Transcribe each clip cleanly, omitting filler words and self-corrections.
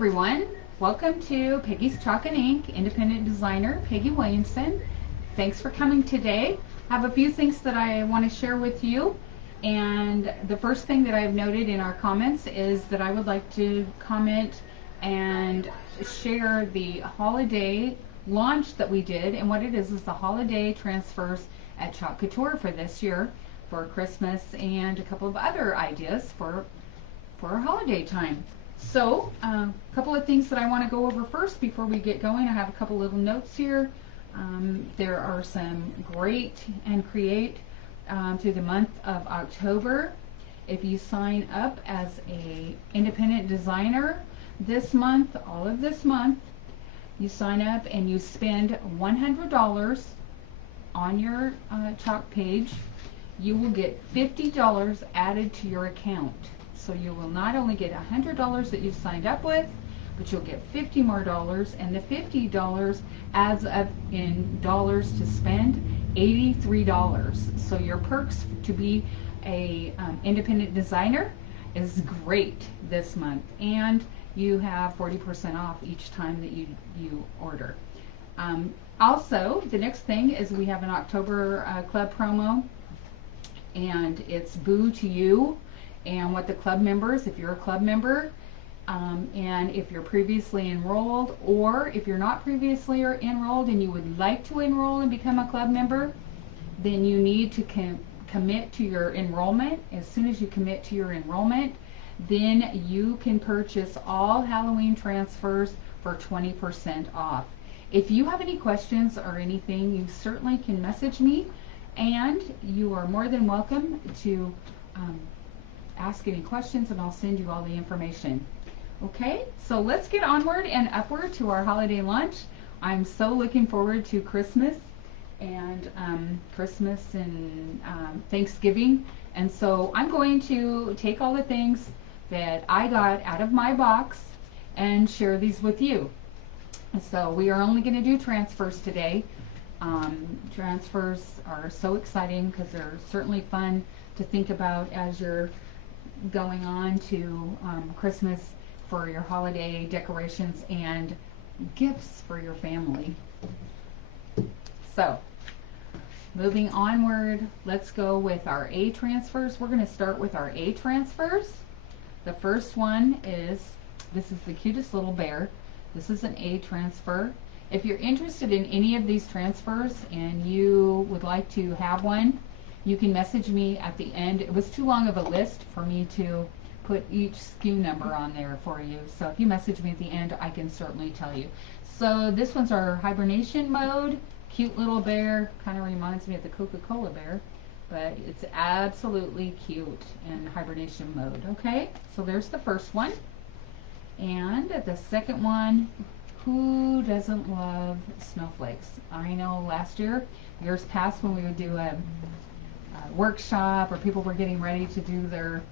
everyone. Welcome to Peggy's Chalk Ink, independent designer Peggy Williamson. Thanks for coming today. I have a few things that I want to share with you. And the first thing that I've noted in our comments is that I would like to comment and share the holiday launch that we did. And what it is the holiday transfers at Chalk Couture for this year for Christmas and a couple of other ideas for holiday time. So, a couple of things that I want to go over first before we get going. I have a couple little notes here. There are some great and create through the month of October. If you sign up as a independent designer this month, all of this month, you sign up and you spend $100 on your chalk page, you will get $50 added to your account. So you will not only get $100 that you signed up with, but you'll get $50 more, and the $50 adds up in dollars to spend, $83. So your perks to be a independent designer is great this month, and you have 40% off each time that you order. Also, the next thing is we have an October club promo, and it's Boo to You. And what the club members, if you're a club member, and if you're previously enrolled, or if you're not previously enrolled and you would like to enroll and become a club member, then you need to commit to your enrollment. As soon as you commit to your enrollment, then you can purchase all Halloween transfers for 20% off. If you have any questions or anything, you certainly can message me, and you are more than welcome to ask any questions, and I'll send you all the information. Okay, so let's get onward and upward to our holiday lunch. I'm so looking forward to Christmas and Thanksgiving, and so I'm going to take all the things that I got out of my box and share these with you. So we are only going to do transfers today. Transfers are so exciting because they're certainly fun to think about as you're going on to Christmas for your holiday decorations and gifts for your family. So, moving onward, let's go with our A transfers. We're going to start with our A transfers. The first one is, this is the cutest little bear. This is an A transfer. If you're interested in any of these transfers and you would like to have one, you can message me at the end. It was too long of a list for me to put each SKU number on there for you. So if you message me at the end, I can certainly tell you. So this one's our hibernation mode. Cute little bear. Kind of reminds me of the Coca-Cola bear, but it's absolutely cute in hibernation mode. Okay, so there's the first one. And the second one, who doesn't love snowflakes? I know years past, when we would do a workshop or people were getting ready to do their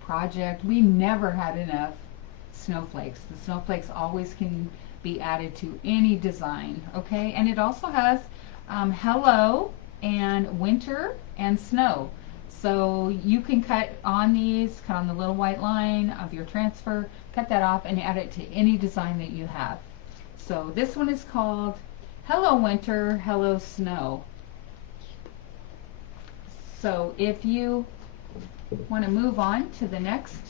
project, we never had enough snowflakes. The snowflakes always can be added to any design, okay? And it also has hello and winter and snow. So you can cut on the little white line of your transfer, cut that off and add it to any design that you have. So this one is called Hello Winter, Hello Snow. So if you want to move on to the next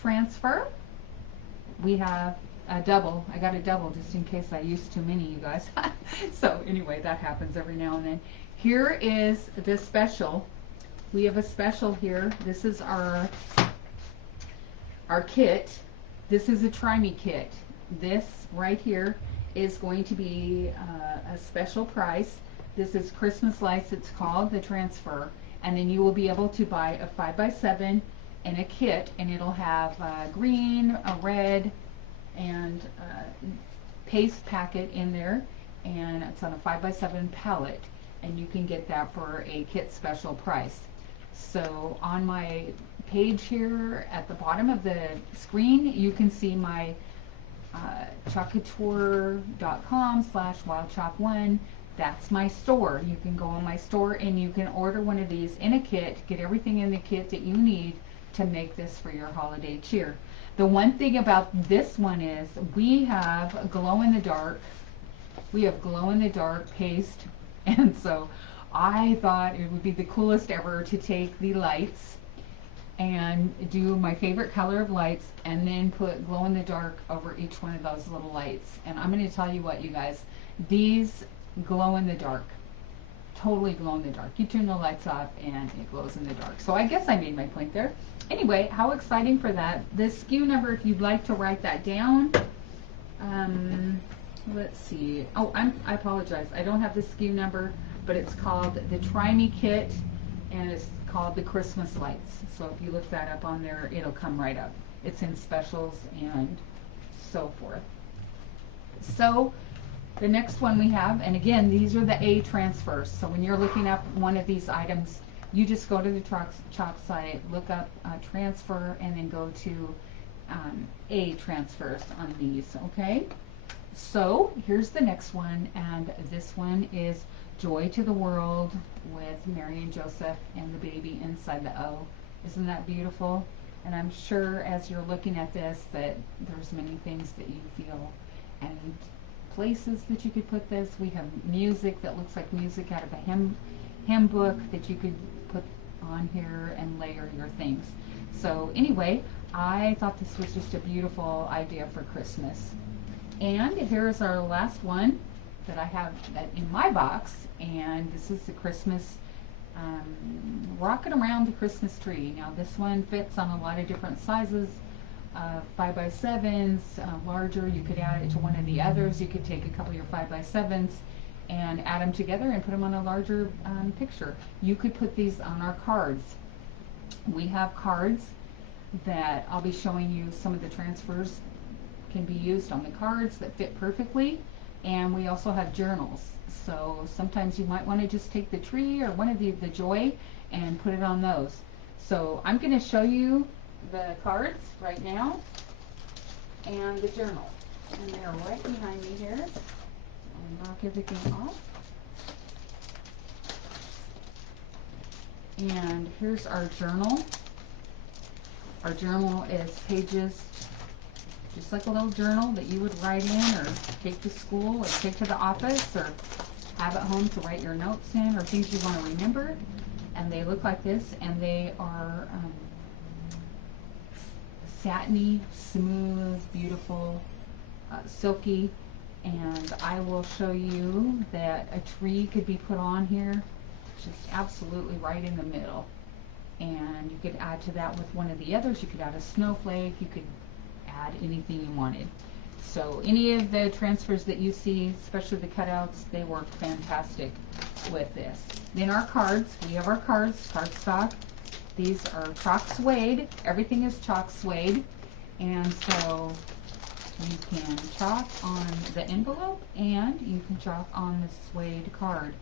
transfer, we have a double. I got a double just in case I used too many, you guys. So anyway, that happens every now and then. Here is the special. We have a special here. This is our kit. This is a Try Me kit. This right here is going to be a special price. This is Christmas Lights, it's called, the transfer. And then you will be able to buy a 5x7 in a kit, and it'll have green, a red, and paste packet in there. And it's on a 5x7 palette, and you can get that for a kit special price. So on my page here at the bottom of the screen, you can see my chalkcouture.com/wildchalk1. That's my store. You can go on my store and you can order one of these in a kit, get everything in the kit that you need to make this for your holiday cheer. The one thing about this one is we have glow-in-the-dark. We have glow-in-the-dark paste, and so I thought it would be the coolest ever to take the lights and do my favorite color of lights and then put glow-in-the-dark over each one of those little lights. And I'm going to tell you what, you guys, these glow in the dark. Totally glow in the dark. You turn the lights off and it glows in the dark. So I guess I made my point there. Anyway, how exciting for that. The SKU number, if you'd like to write that down. Let's see. Oh, I apologize. I don't have the SKU number, but it's called the Try Me Kit, and it's called the Christmas Lights. So if you look that up on there, it'll come right up. It's in specials and so forth. So the next one we have, and again, these are the A transfers. So when you're looking up one of these items, you just go to the Chalk site, look up transfer, and then go to A transfers on these, okay? So here's the next one, and this one is Joy to the World with Mary and Joseph and the baby inside the O. Isn't that beautiful? And I'm sure as you're looking at this that there's many things that you feel and places that you could put this. We have music that looks like music out of a hymn book that you could put on here and layer your things. So anyway, I thought this was just a beautiful idea for Christmas. And here's our last one that I have in my box, and this is the Christmas Rocking Around the Christmas Tree. Now this one fits on a lot of different sizes, 5x7s, larger. You could add it to one of the others. You could take a couple of your 5x7s and add them together and put them on a larger picture. You could put these on our cards. We have cards that I'll be showing you. Some of the transfers can be used on the cards that fit perfectly, and we also have journals. So sometimes you might want to just take the tree or one of the joy and put it on those. So I'm going to show you the cards right now and the journal, and they're right behind me here. I'll knock everything off. And here's our journal. Our journal is pages, just like a little journal that you would write in or take to school or take to the office or have at home to write your notes in or things you want to remember. And they look like this, and they are satiny, smooth, beautiful, silky. And I will show you that a tree could be put on here, just absolutely right in the middle. And you could add to that with one of the others. You could add a snowflake. You could add anything you wanted. So any of the transfers that you see, especially the cutouts, they work fantastic with this. Then our cards, we have our cards, cardstock. These are chalk suede. Everything is chalk suede. And so you can chalk on the envelope and you can chalk on the suede card.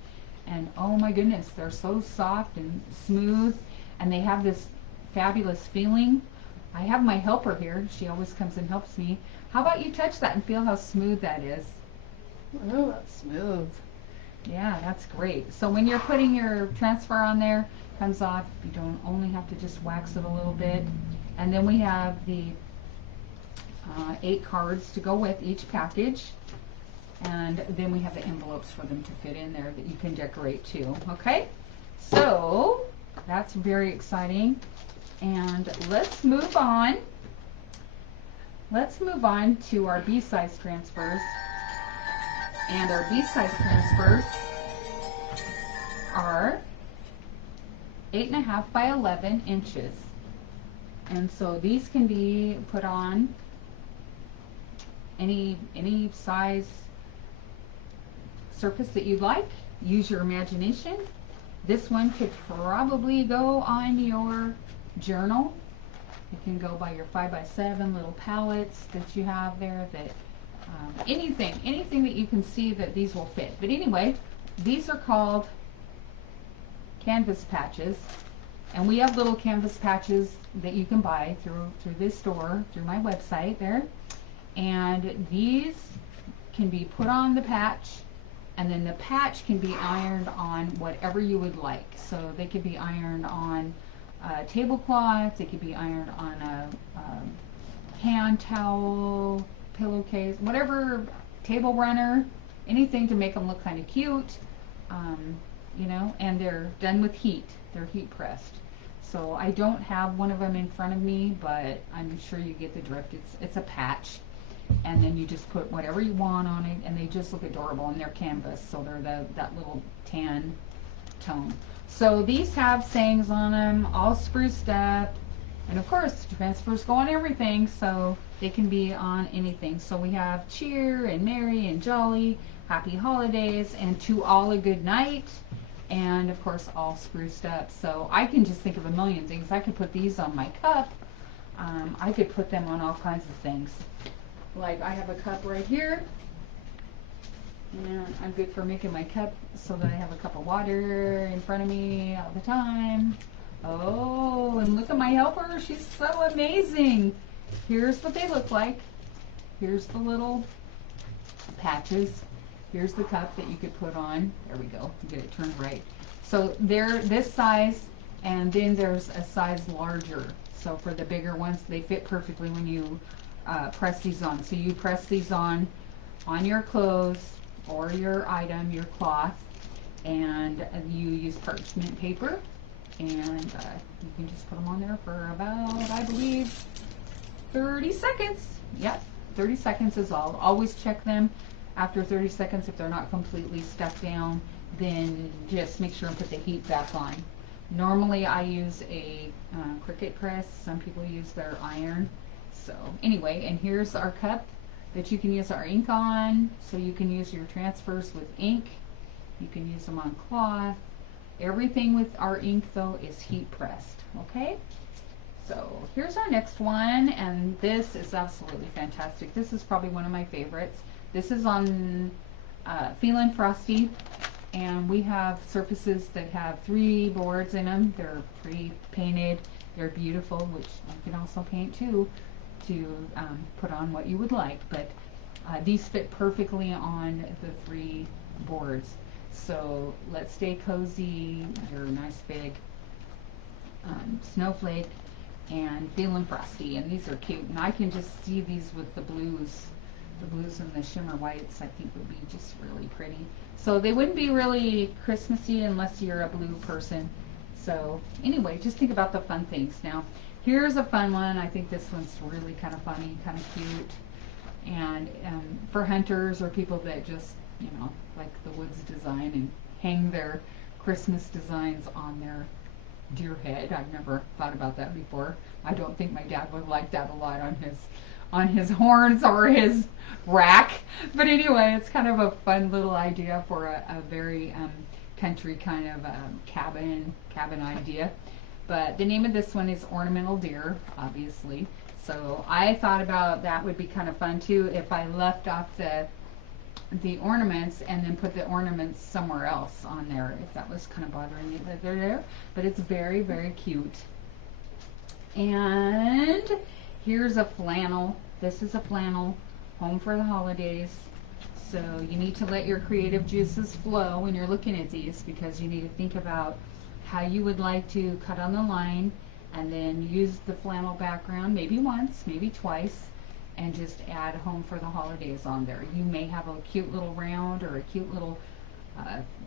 And oh my goodness, they're so soft and smooth, and they have this fabulous feeling. I have my helper here. She always comes and helps me. How about you touch that and feel how smooth that is? Oh, that's smooth. Yeah, that's great. So when you're putting your transfer on there, comes off, you don't only have to just wax it a little bit. And then we have the 8 cards to go with each package. And then we have the envelopes for them to fit in there that you can decorate too. Okay? So that's very exciting. And let's move on. Let's move on to our B-size transfers. And our B-size transfers are 8.5 by 11 inches. And so these can be put on any size surface that you'd like. Use your imagination. This one could probably go on your journal. It can go by your 5x7 little palettes that you have there. That anything that you can see that these will fit. But anyway, these are called canvas patches, and we have little canvas patches that you can buy through this store, through my website there. And these can be put on the patch, and then the patch can be ironed on whatever you would like. So they could be ironed on tablecloths. It could be ironed on a hand towel, pillowcase, whatever, table runner, anything to make them look kind of cute. Um, you know, and they're done with heat. They're heat pressed. So I don't have one of them in front of me, but I'm sure you get the drift. It's a patch, and then you just put whatever you want on it, and they just look adorable. And they're canvas, so they're that little tan tone. So these have sayings on them, all spruced up, and of course transfers go on everything, so they can be on anything. So we have cheer and merry and jolly, happy holidays, and to all a good night, and of course all spruced up. So I can just think of a million things. I could put these on my cup. I could put them on all kinds of things. Like I have a cup right here, and I'm good for making my cup so that I have a cup of water in front of me all the time. Oh, and look at my helper. She's so amazing. Here's what they look like. Here's the little patches. Here's the cup that you could put on. There we go. Get it turned right. So they're this size, and then there's a size larger. So for the bigger ones, they fit perfectly when you press these on. So you press these on your clothes or your item, your cloth, and you use parchment paper, and you can just put them on there for about, I believe, 30 seconds. Yep, 30 seconds is all. Always check them after 30 seconds. If they're not completely stuck down, then just make sure and put the heat back on. Normally I use a Cricut press. Some people use their iron. So anyway, and here's our cup that you can use our ink on. So you can use your transfers with ink. You can use them on cloth. Everything with our ink though is heat pressed. Okay? So here's our next one, and this is absolutely fantastic. This is probably one of my favorites. This is on Feeling Frosty, and we have surfaces that have 3 boards in them. They're pre-painted. They're beautiful, which you can also paint too, to put on what you would like. But these fit perfectly on the 3 boards. So let's stay cozy. Your nice big snowflake and Feeling Frosty, and these are cute. And I can just see these with the blues and the shimmer whites. I think would be just really pretty. So they wouldn't be really Christmassy unless you're a blue person. So anyway, just think about the fun things. Now here's a fun one. I think this one's really kind of funny, kind of cute, and for hunters or people that just, you know, like the woods design and hang their Christmas designs on their deer head. I've never thought about that before. I don't think my dad would like that a lot on his horns or his rack. But anyway, it's kind of a fun little idea for a very country kind of cabin idea. But the name of this one is Ornamental Deer, obviously. So I thought about that would be kind of fun too if I left off the ornaments and then put the ornaments somewhere else on there, if that was kind of bothering me that they're there. But it's very, very cute. And here's a flannel. This is a flannel, home for the holidays. So you need to let your creative juices flow when you're looking at these, because you need to think about how you would like to cut on the line, and then use the flannel background maybe once, maybe twice, and just add home for the holidays on there. You may have a cute little round or a cute little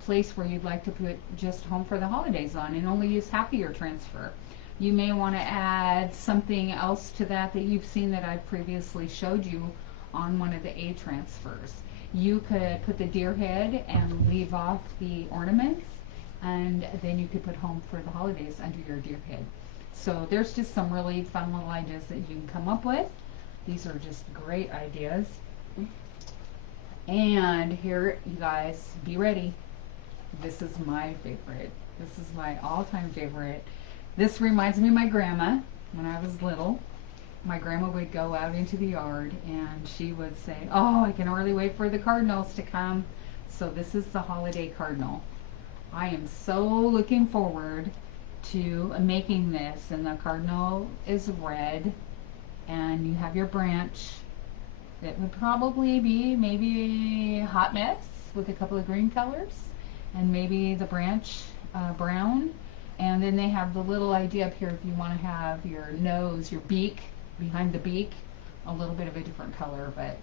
place where you'd like to put just home for the holidays on and only use half of your transfer. You may want to add something else to that you've seen that I've previously showed you on one of the A transfers. You could put the deer head and leave off the ornaments, and then you could put home for the holidays under your deer head. So there's just some really fun little ideas that you can come up with. These are just great ideas. And here, you guys, be ready. This is my favorite. This is my all-time favorite. This reminds me of my grandma when I was little. My grandma would go out into the yard and she would say, "Oh, I can hardly wait for the cardinals to come." So this is the holiday cardinal. I am so looking forward to making this. And the cardinal is red, and you have your branch. It would probably be maybe hot mess with a couple of green colors, and maybe the branch brown, And then they have the little idea up here if you want to have your nose, your beak, behind the beak, a little bit of a different color. But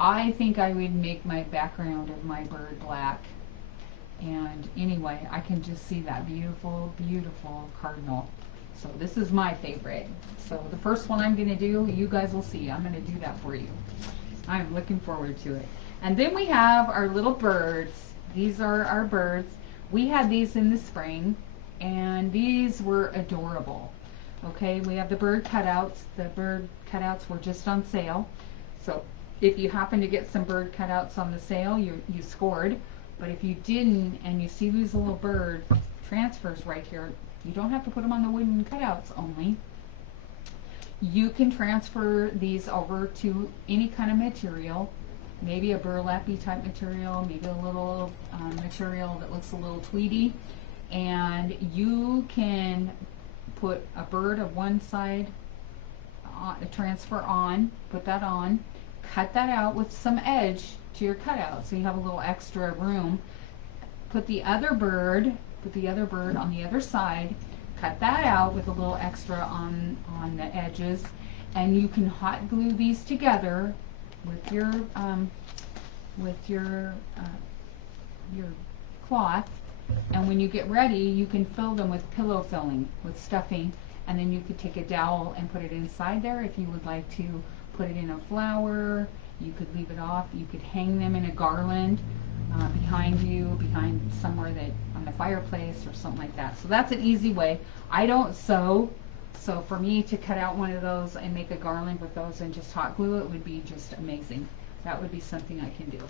I think I would make my background of my bird black. And anyway, I can just see that beautiful, beautiful cardinal. So this is my favorite. So the first one I'm going to do, you guys will see. I'm going to do that for you. I'm looking forward to it. And then we have our little birds. These are our birds. We had these in the spring, and these were adorable. Okay, we have the bird cutouts. The bird cutouts were just on sale. So if you happen to get some bird cutouts on the sale, you scored. But if you didn't, and you see these little bird transfers right here, you don't have to put them on the wooden cutouts only. You can transfer these over to any kind of material, maybe a burlappy type material, maybe a little material that looks a little tweedy, and you can put a bird of one side, transfer on, put that on, cut that out with some edge to your cutout, so you have a little extra room. Put the other bird on the other side, cut that out with a little extra on the edges, and you can hot glue these together with your your cloth. And when you get ready, you can fill them with pillow filling, with stuffing, and then you could take a dowel and put it inside there. If you would like to put it in a flower, you could leave it off. You could hang them in a garland behind you, behind somewhere that on the fireplace or something like that. So that's an easy way. I don't sew, so for me to cut out one of those and make a garland with those and just hot glue it would be just amazing. That would be something I can do.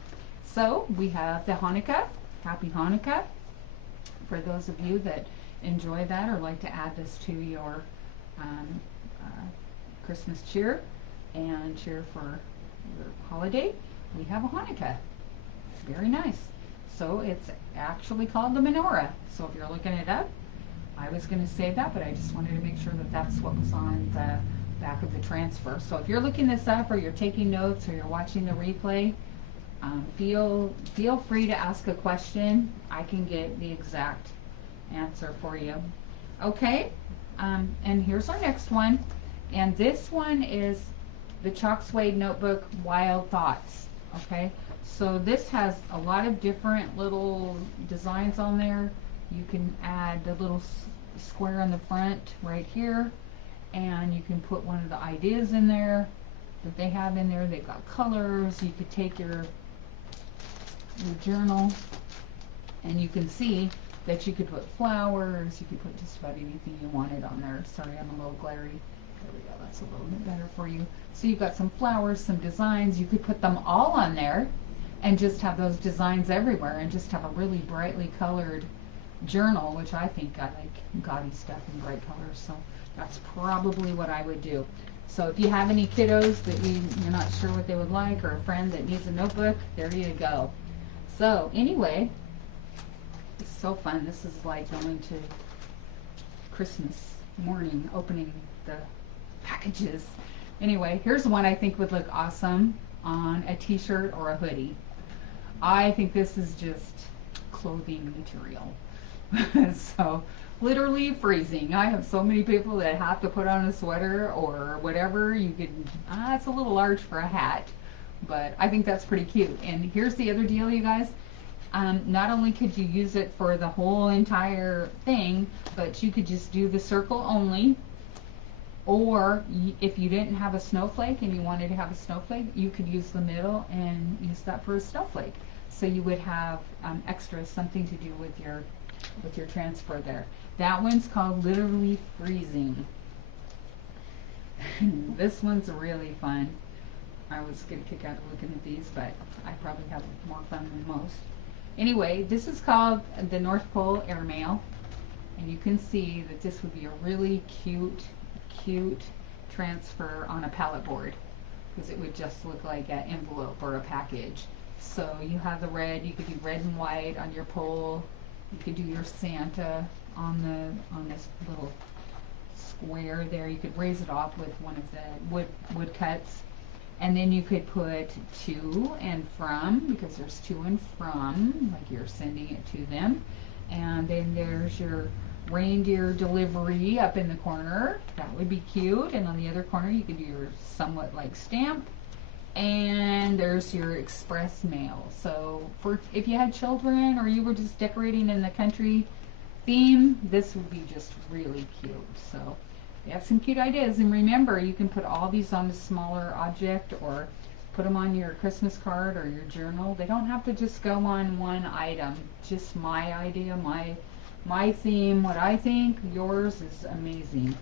So we have the Hanukkah. Happy Hanukkah. For those of you that enjoy that or like to add this to your Christmas cheer and cheer for your holiday, we have a Hanukkah. Very nice. So it's actually called the menorah. So if you're looking it up, I was going to say that, but I just wanted to make sure that that's what was on the back of the transfer. So if you're looking this up or you're taking notes or you're watching the replay, feel free to ask a question. I can get the exact answer for you. Okay, and here's our next one. And this one is the Chalk Suede Notebook Wild Thoughts. Okay, so this has a lot of different little designs on there. You can add the little square in the front right here, and you can put one of the ideas in there that they have in there. They've got colors. You could take your journal, and you can see that you could put flowers. You could put just about anything you wanted on there. Sorry, I'm a little glary. There we go. That's a little bit better for you. So you've got some flowers, some designs. You could put them all on there and just have those designs everywhere and just have a really brightly colored journal, which I think I like gaudy stuff in bright colors. So that's probably what I would do. So if you have any kiddos that you're not sure what they would like, or a friend that needs a notebook, there you go. So anyway, it's so fun. This is like going to Christmas morning, opening the packages. Anyway, here's one I think would look awesome on a t-shirt or a hoodie. I think this is just clothing material. So literally freezing. I have so many people that have to put on a sweater or whatever. You could, it's a little large for a hat, but I think that's pretty cute. And here's the other deal, you guys. Not only could you use it for the whole entire thing, but you could just do the circle only. Or if you didn't have a snowflake and you wanted to have a snowflake, you could use the middle and use that for a snowflake. So you would have extra something to do with your transfer there. That one's called Literally Freezing. This one's really fun. I was getting a kick out of looking at these, but I probably have more fun than most. Anyway, this is called the North Pole Airmail, and you can see that this would be a really cute transfer on a pallet board, because it would just look like an envelope or a package. So you have the red, you could do red and white on your pole. You could do your Santa on this little square there. You could raise it off with one of the wood cuts, and then you could put to and from, because there's to and from, like you're sending it to them. And then there's your reindeer delivery up in the corner. That would be cute. And on the other corner, you could do your somewhat like stamp. And there's your express mail. So for if you had children or you were just decorating in the country theme, this would be just really cute. So we have some cute ideas. And remember, you can put all these on a smaller object or put them on your Christmas card or your journal. They don't have to just go on one item. Just my idea, my theme, what I think. Yours is amazing.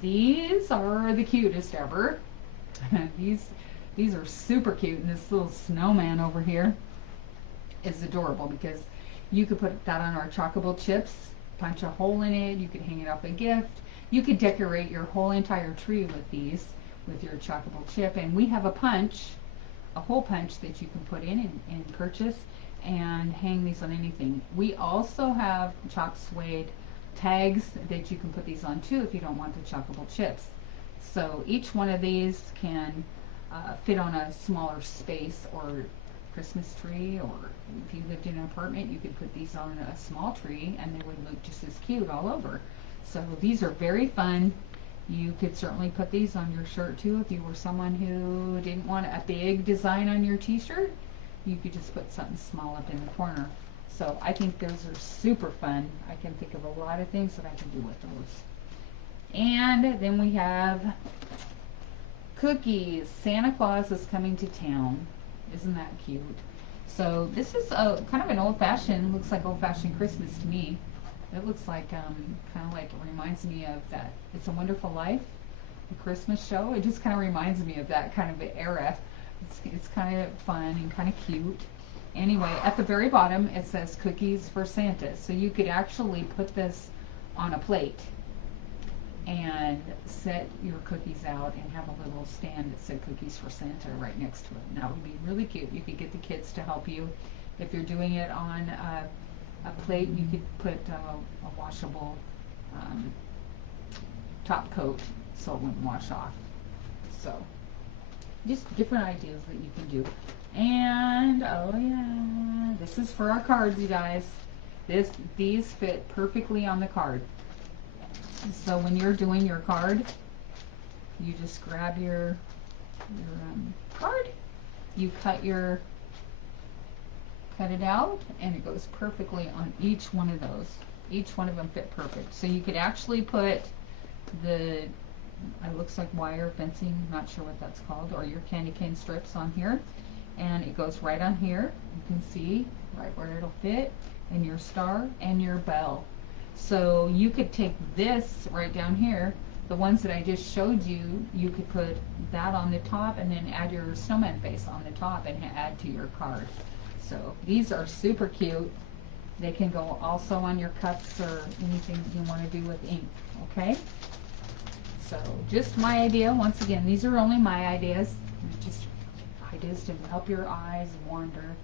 These are the cutest ever. These are super cute, and this little snowman over here is adorable because you could put that on our chockable chips, punch a hole in it, you could hang it up a gift. You could decorate your whole entire tree with these, with your chockable chip. And we have a hole punch that you can put in and purchase and hang these on anything. We also have chalk suede tags that you can put these on too if you don't want the chockable chips. So each one of these can fit on a smaller space or Christmas tree, or if you lived in an apartment, you could put these on a small tree and they would look just as cute all over. So these are very fun. You could certainly put these on your shirt too if you were someone who didn't want a big design on your t-shirt. You could just put something small up in the corner. So I think those are super fun. I can think of a lot of things that I can do with those. And then we have cookies. Santa Claus is coming to town. Isn't that cute? So this is a kind of an old-fashioned, looks like old-fashioned Christmas to me. It looks like kind of like it reminds me of that It's a Wonderful Life, the Christmas show. It just kind of reminds me of that kind of era. It's kind of fun and kind of cute. Anyway, at the very bottom it says cookies for Santa. So you could actually put this on a plate and set your cookies out and have a little stand that said cookies for Santa right next to it. And that would be really cute. You could get the kids to help you. If you're doing it on a plate, you could put a washable top coat so it wouldn't wash off. So just different ideas that you can do. And oh yeah, this is for our cards, you guys. These fit perfectly on the card. So when you're doing your card, you just grab your card, you cut it out, and it goes perfectly on each one of those. Each one of them fit perfect. So you could actually put it looks like wire fencing, not sure what that's called, or your candy cane strips on here, and it goes right on here. You can see right where it'll fit, and your star and your bell. So you could take this right down here, the ones that I just showed you, you could put that on the top and then add your snowman face on the top and add to your card. So these are super cute. They can go also on your cups or anything you want to do with ink, okay? So just my idea. Once again, these are only my ideas. Just ideas to help your eyes wander.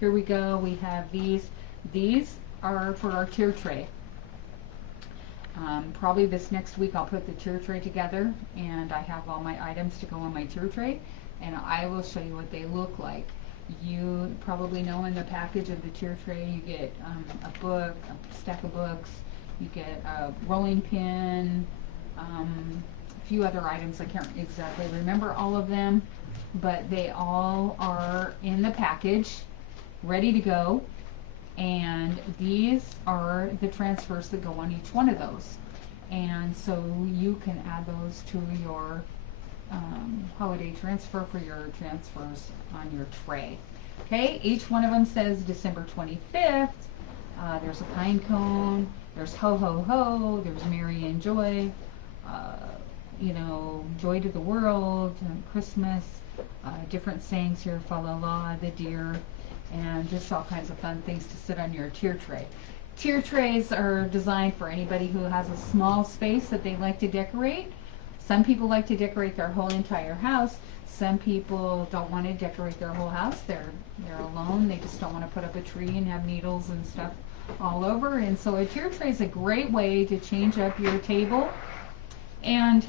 Here we go. We have these. These are for our tier tray. Probably this next week I'll put the tier tray together, and I have all my items to go on my tier tray, and I will show you what they look like. You probably know in the package of the tier tray you get a book, a stack of books, you get a rolling pin, a few other items. I can't exactly remember all of them, but they all are in the package ready to go. And these are the transfers that go on each one of those. And so you can add those to your holiday transfer for your transfers on your tray. Okay, each one of them says December 25th. There's a pine cone. There's ho ho ho. There's Merry and Joy. Joy to the world, Christmas. Different sayings here. Fa la la, the deer. And just all kinds of fun things to sit on your tier tray. Tier trays are designed for anybody who has a small space that they like to decorate. Some people like to decorate their whole entire house. Some people don't want to decorate their whole house. They're alone. They just don't want to put up a tree and have needles and stuff all over. And so a tier tray is a great way to change up your table and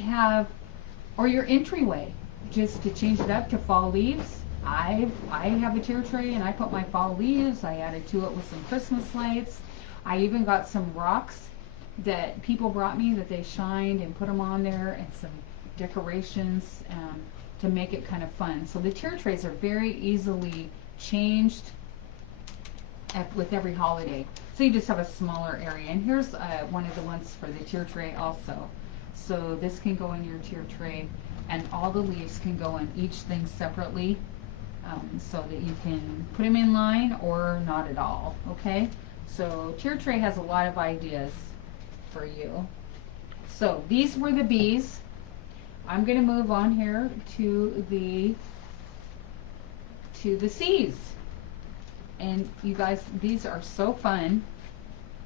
or your entryway, just to change it up to fall leaves. I have a tier tray and I put my fall leaves. I added to it with some Christmas lights. I even got some rocks that people brought me that they shined and put them on there, and some decorations to make it kind of fun. So the tier trays are very easily changed with every holiday. So you just have a smaller area. And here's one of the ones for the tier tray also. So this can go in your tier tray, and all the leaves can go in each thing separately, so that you can put them in line or not at all. Okay? So tier tray has a lot of ideas for you. So these were the bees. I'm going to move on here to the C's. And you guys, these are so fun.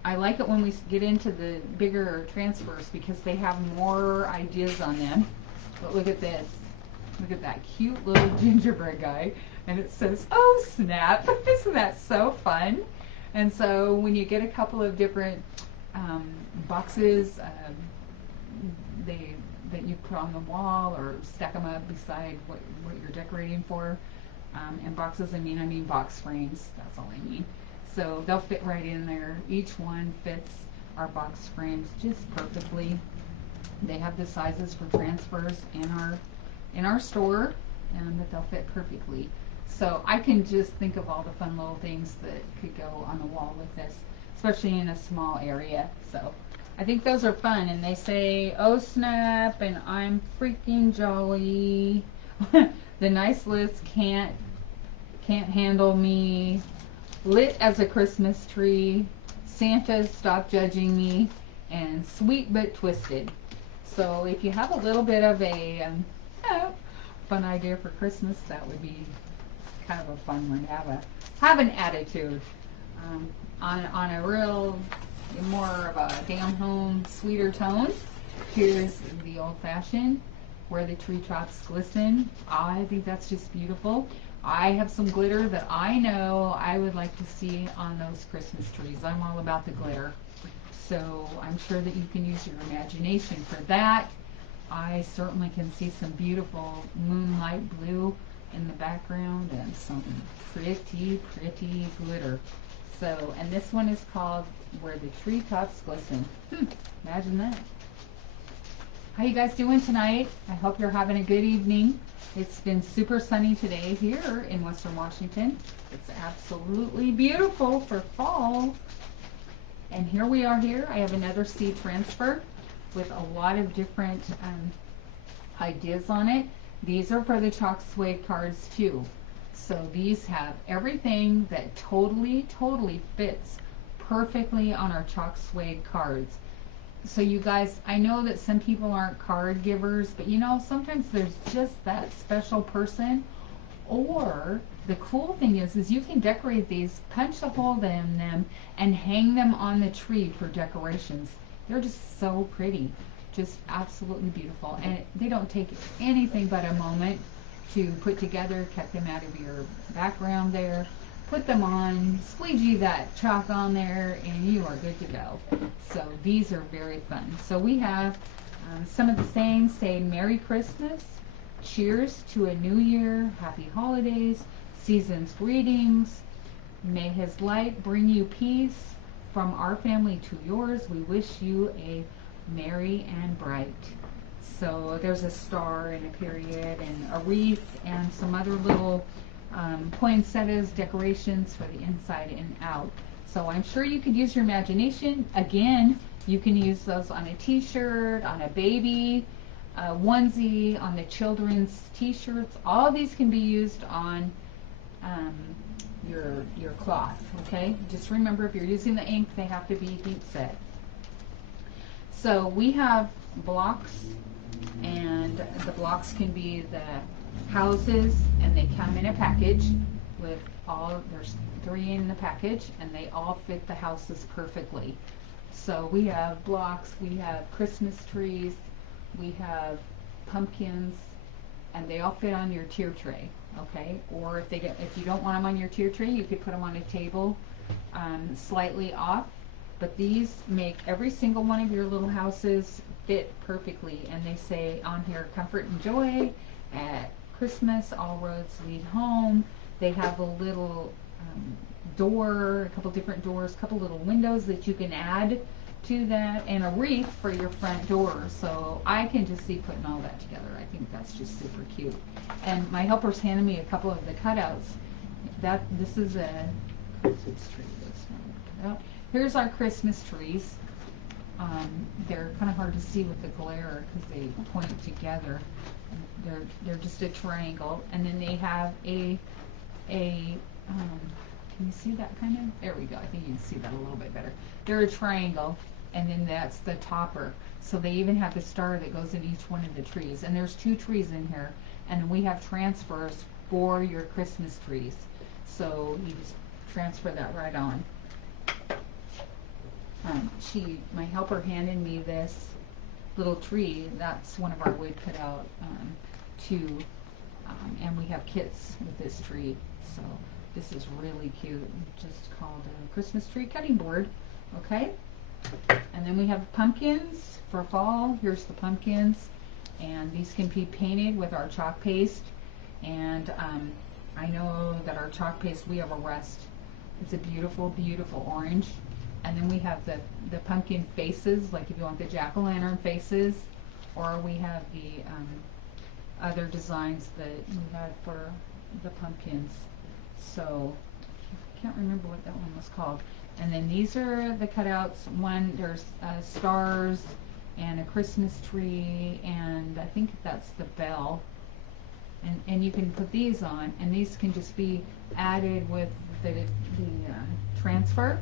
I like it when we get into the bigger transfers because they have more ideas on them. But look at this. Look at that cute little gingerbread guy. And it says, "Oh snap." Isn't that so fun? And so when you get a couple of different boxes that you put on the wall or stack them up beside what you're decorating for, and boxes, I mean box frames, that's all I mean. So they'll fit right in there. Each one fits our box frames just perfectly. They have the sizes for transfers in our store, and that they'll fit perfectly. So I can just think of all the fun little things that could go on the wall with this, especially in a small area. So I think those are fun, and they say, "Oh snap," and "I'm freaking jolly." The nice list can't handle me. Lit as a Christmas tree. Santa, stop judging me. And sweet but twisted. So if you have a little bit of a fun idea for Christmas, that would be kind of a fun one. Have an attitude. On a real more of a down home, sweeter tone, here's the old fashioned where the treetops glisten. I think that's just beautiful. I have some glitter that I know I would like to see on those Christmas trees. I'm all about the glitter. So I'm sure that you can use your imagination for that. I certainly can see some beautiful moonlight blue in the background and some pretty glitter. So, and this one is called Where the Treetops Glisten. Imagine that. How you guys doing tonight? I hope you're having a good evening. It's been super sunny today here in Western Washington. It's absolutely beautiful for fall. And here we are here. I have another seed transfer with a lot of different ideas on it. These are for the chalk suede cards too. So these have everything that totally fits perfectly on our chalk suede cards. So you guys, I know that some people aren't card givers, but you know, sometimes there's just that special person. Or the cool thing is you can decorate these, punch a hole in them, and hang them on the tree for decorations. They're just so pretty, just absolutely beautiful, and they don't take anything but a moment to put together. Cut them out of your background there, put them on, squeegee that chalk on there, and you are good to go. So these are very fun. So we have some of the sayings say Merry Christmas, cheers to a new year, happy holidays, season's greetings, may his light bring you peace, from our family to yours, we wish you a merry and bright. So there's a star and a period and a wreath and some other little poinsettias, decorations for the inside and out. So I'm sure you could use your imagination. Again, you can use those on a t-shirt, on a baby onesie, on the children's t-shirts. All these can be used on your cloth, okay? Just remember, if you're using the ink, they have to be heat set. So we have blocks, and the blocks can be the houses, and they come in a package with there's 3 in the package, and they all fit the houses perfectly. So we have blocks, we have Christmas trees, we have pumpkins, and they all fit on your tier tray, okay? Or if you don't want them on your tier tray, you could put them on a table slightly off. But these make every single one of your little houses fit perfectly, and they say on here, comfort and joy at Christmas, all roads lead home. They have a little door, a couple different doors, a couple little windows that you can add to that, and a wreath for your front door. So I can just see putting all that together. I think that's just super cute. And my helpers handed me a couple of the cutouts. This is a Christmas tree. That's not cut out. Here's our Christmas trees. They're kind of hard to see with the glare because they point together. They're just a triangle, and then they have a can you see that kind of? There we go. I think you can see that a little bit better. They're a triangle, and then that's the topper. So they even have the star that goes in each one of the trees. And there's 2 trees in here, and we have transfers for your Christmas trees. So you just transfer that right on. My helper handed me this little tree. That's one of our wood cut out too. And we have kits with this tree. So this is really cute. Just called a Christmas tree cutting board. Okay. And then we have pumpkins for fall. Here's the pumpkins. And these can be painted with our chalk paste. And I know that our chalk paste, we have a rust. It's a beautiful, beautiful orange. And then we have the pumpkin faces, like if you want the jack-o'-lantern faces, or we have the other designs that we had for the pumpkins. So I can't remember what that one was called. And then these are the cutouts. There's stars and a Christmas tree, and I think that's the bell. And you can put these on, and these can just be added with the transfer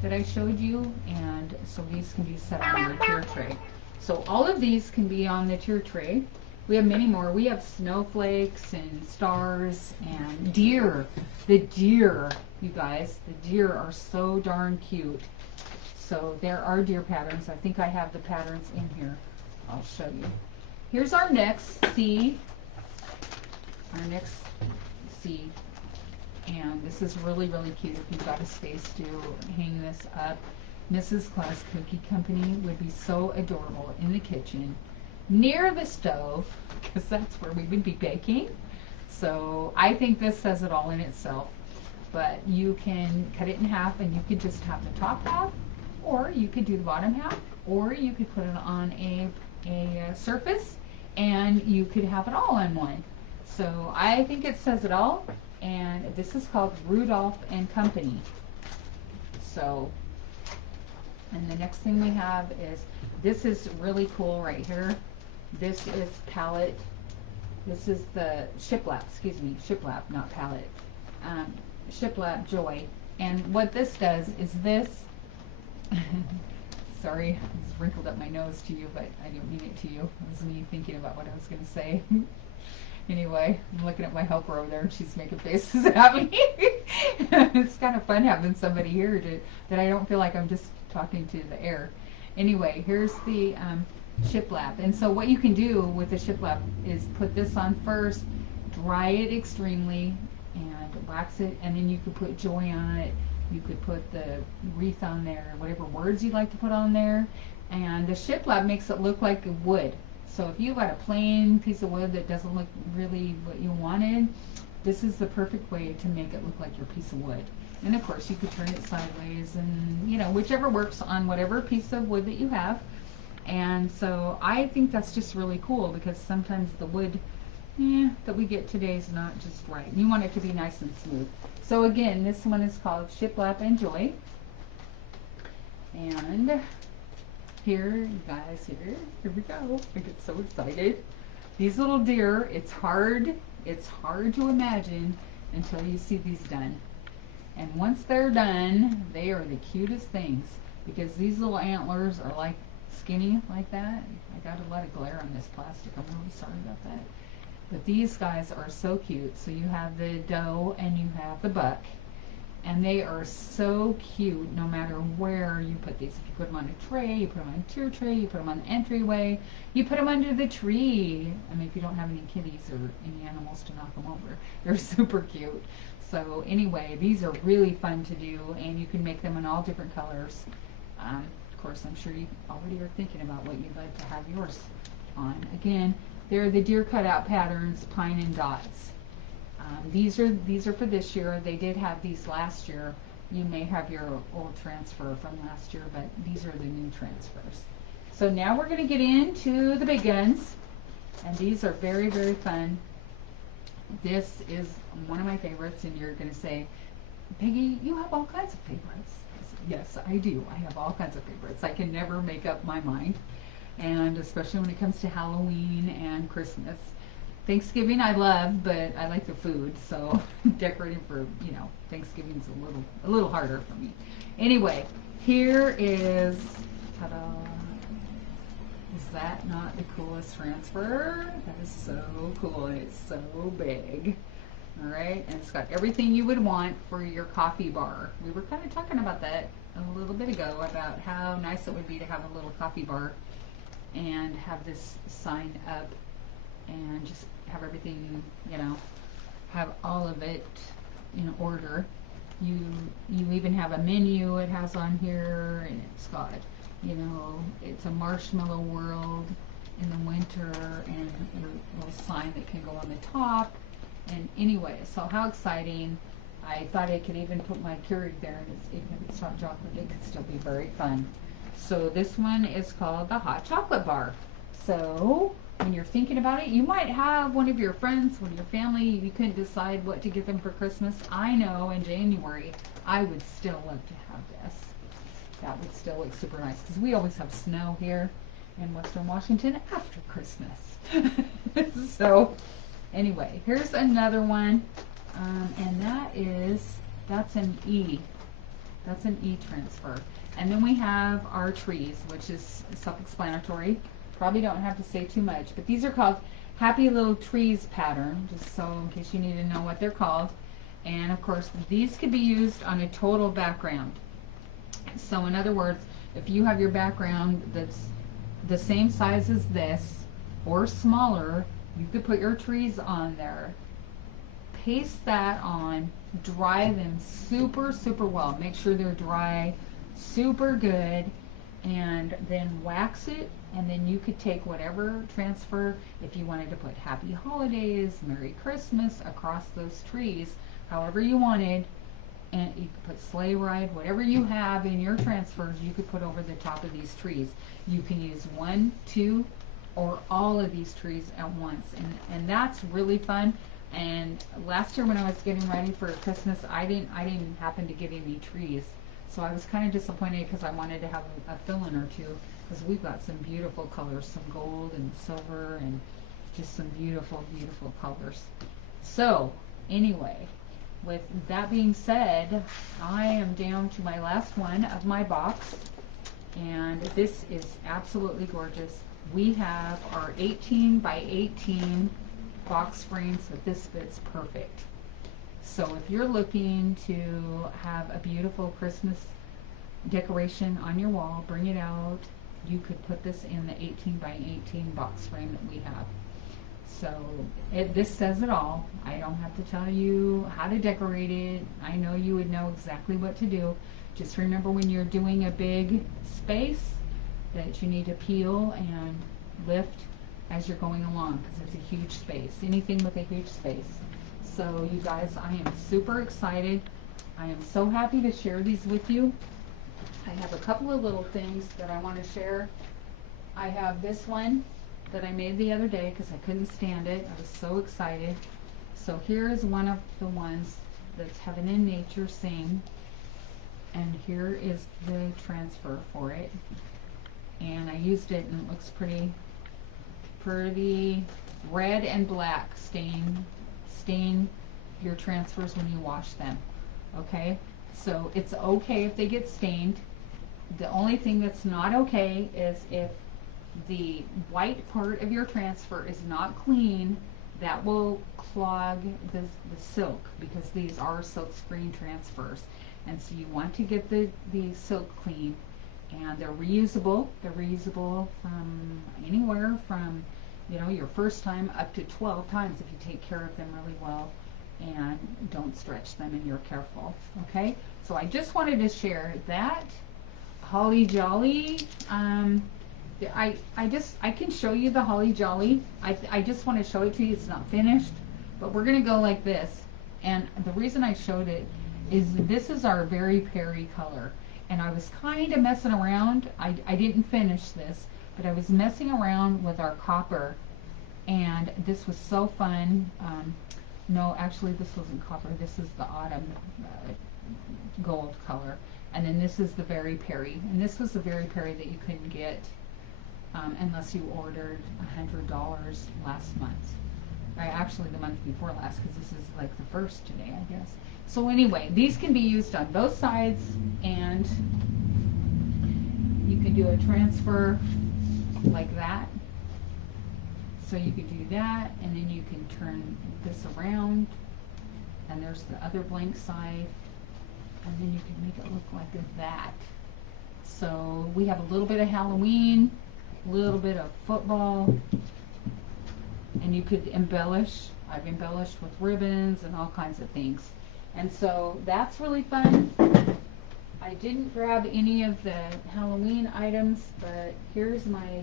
that I showed you, and so these can be set on your tier tray. So all of these can be on the tier tray. We have many more. We have snowflakes and stars and deer. The deer, you guys, the deer are so darn cute. So there are deer patterns. I think I have the patterns in here. I'll show you. Here's our next C. Our next C. And this is really, really cute if you've got a space to hang this up. Mrs. Claus Cookie Company would be so adorable in the kitchen near the stove, because that's where we would be baking. So I think this says it all in itself. But you can cut it in half, and you could just have the top half, or you could do the bottom half, or you could put it on a surface, and you could have it all on one. So I think it says it all. And this is called Rudolph and Company. So, and the next thing we have is, this is really cool right here. This is palette. This is the shiplap, shiplap, not palette. Shiplap Joy. And what this does is this, sorry, I just wrinkled up my nose to you, but I didn't mean it to you. It was me thinking about what I was going to say. Anyway, I'm looking at my helper over there, and she's making faces at me. It's kind of fun having somebody here that I don't feel like I'm just talking to the air. Anyway, here's the shiplap. And so what you can do with the shiplap is put this on first, dry it extremely, and wax it, and then you could put joy on it. You could put the wreath on there, whatever words you'd like to put on there. And the shiplap makes it look like wood. So if you've got a plain piece of wood that doesn't look really what you wanted, this is the perfect way to make it look like your piece of wood. And of course you could turn it sideways, and whichever works on whatever piece of wood that you have. And so I think that's just really cool, because sometimes the wood that we get today is not just right. You want it to be nice and smooth. So again, this one is called Shiplap and Joy. And here, you guys, here we go. I get so excited. These little deer, it's hard to imagine until you see these done. And once they're done, they are the cutest things, because these little antlers are like skinny like that. I got a lot of glare on this plastic. I'm really sorry about that. But these guys are so cute. So you have the doe and you have the buck. And they are so cute no matter where you put these. If you put them on a tray, you put them on a tier tray, you put them on the entryway, you put them under the tree. I mean, if you don't have any kitties or any animals to knock them over, they're super cute. So anyway, these are really fun to do, and you can make them in all different colors. Of course, I'm sure you already are thinking about what you'd like to have yours on. Again, they're the deer cutout patterns, pine and dots. These are for this year. They did have these last year, you may have your old transfer from last year, but these are the new transfers. So now we're going to get into the big guns, and these are very, very fun. This is one of my favorites, and you're going to say, Peggy, you have all kinds of favorites. Yes, I do. I have all kinds of favorites. I can never make up my mind, and especially when it comes to Halloween and Christmas. Thanksgiving I love, but I like the food, so decorating for, Thanksgiving's a little harder for me. Anyway, here is, ta-da. Is that not the coolest transfer? That is so cool, and it's so big. All right, and it's got everything you would want for your coffee bar. We were kind of talking about that a little bit ago, about how nice it would be to have a little coffee bar and have this sign up and just have everything, have all of it in order. You even have a menu it has on here, and it's got, it's a marshmallow world in the winter, and your little sign that can go on the top. And anyway, so how exciting. I thought I could even put my Keurig there, and even if it's hot chocolate, it could still be very fun. So this one is called the hot chocolate bar. So when you're thinking about it, you might have one of your friends, one of your family, you couldn't decide what to give them for Christmas. I know in January, I would still love to have this. That would still look super nice, because we always have snow here in Western Washington after Christmas. So anyway, here's another one, and that's an E. That's an E transfer. And then we have our trees, which is self-explanatory. Probably don't have to say too much, but these are called Happy Little Trees pattern, just so in case you need to know what they're called. And of course, these could be used on a total background. So in other words, if you have your background that's the same size as this or smaller, you could put your trees on there, paste that on, dry them super, super well. Make sure they're dry super good, and then wax it, and then you could take whatever transfer, if you wanted to put Happy Holidays, Merry Christmas across those trees, however you wanted, and you could put Sleigh Ride, whatever you have in your transfers, you could put over the top of these trees. You can use 1, 2, or all of these trees at once, and that's really fun. And last year when I was getting ready for Christmas, I didn't happen to get any trees, so I was kind of disappointed, because I wanted to have a fill-in or two, because we've got some beautiful colors, some gold and silver, and just some beautiful, beautiful colors. So anyway, with that being said, I am down to my last one of my box, and this is absolutely gorgeous. We have our 18 by 18 box frame, so this fits perfect. So if you're looking to have a beautiful Christmas decoration on your wall, bring it out. You could put this in the 18 by 18 box frame that we have. So this says it all. I don't have to tell you how to decorate it. I know you would know exactly what to do. Just remember, when you're doing a big space, that you need to peel and lift as you're going along, because it's a huge space. Anything with a huge space. So you guys, I am super excited. I am so happy to share these with you. I have a couple of little things that I want to share. I have this one that I made the other day because I couldn't stand it. I was so excited. So here is one of the ones that's Heaven and Nature Sing, and here is the transfer for it. And I used it, and it looks pretty red and black. Stain your transfers when you wash them. Okay, so it's okay if they get stained. The only thing that's not okay is if the white part of your transfer is not clean. That will clog the silk, because these are silk screen transfers, and so you want to get the silk clean. And they're reusable. They're reusable from anywhere from, your first time up to 12 times if you take care of them really well and don't stretch them and you're careful. Okay, so I just wanted to share that. Holly Jolly. I can show you the Holly Jolly. I just want to show it to you. It's not finished, but we're gonna go like this. And the reason I showed it is this is our Very Perry color. And I was kind of messing around. I didn't finish this, but I was messing around with our copper, and this was so fun. No, actually, this wasn't copper. This is the autumn gold color. And then this is the Very Perry. And this was the Very Perry that you couldn't get unless you ordered $100 last month. Actually, the month before last, because this is like the first today, I guess. So anyway, these can be used on both sides, and you can do a transfer like that. So you could do that, and then you can turn this around, and there's the other blank side, and then you can make it look like that. So we have a little bit of Halloween, a little bit of football, and you could embellish. I've embellished with ribbons and all kinds of things. And so that's really fun. I didn't grab any of the Halloween items, but here's my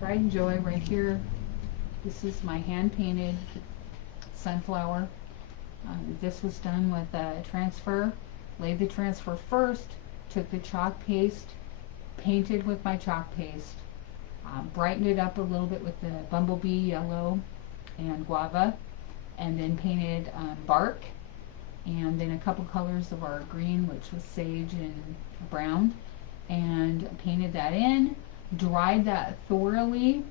pride and joy right here. This is my hand painted sunflower. This was done with a transfer. Laid the transfer first, took the chalk paste, painted with my chalk paste, brightened it up a little bit with the bumblebee yellow and guava, and then painted bark, and then a couple colors of our green, which was sage and brown, and painted that in, dried that thoroughly.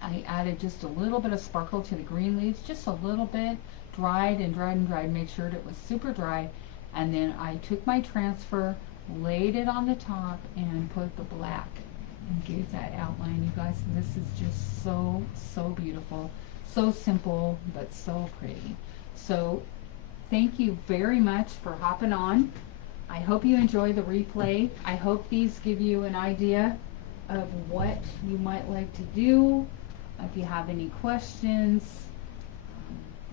I added just a little bit of sparkle to the green leaves, just a little bit, dried and dried and dried, made sure it was super dry, and then I took my transfer, laid it on the top, and put the black and gave that outline. You guys, this is just so, so beautiful, so simple, but so pretty. So thank you very much for hopping on. I hope you enjoy the replay. I hope these give you an idea of what you might like to do. If you have any questions.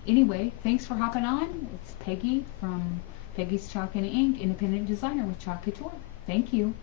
Anyway, thanks for hopping on. It's Peggy from Peggies Chalk Ink, independent designer with Chalk Couture. Thank you.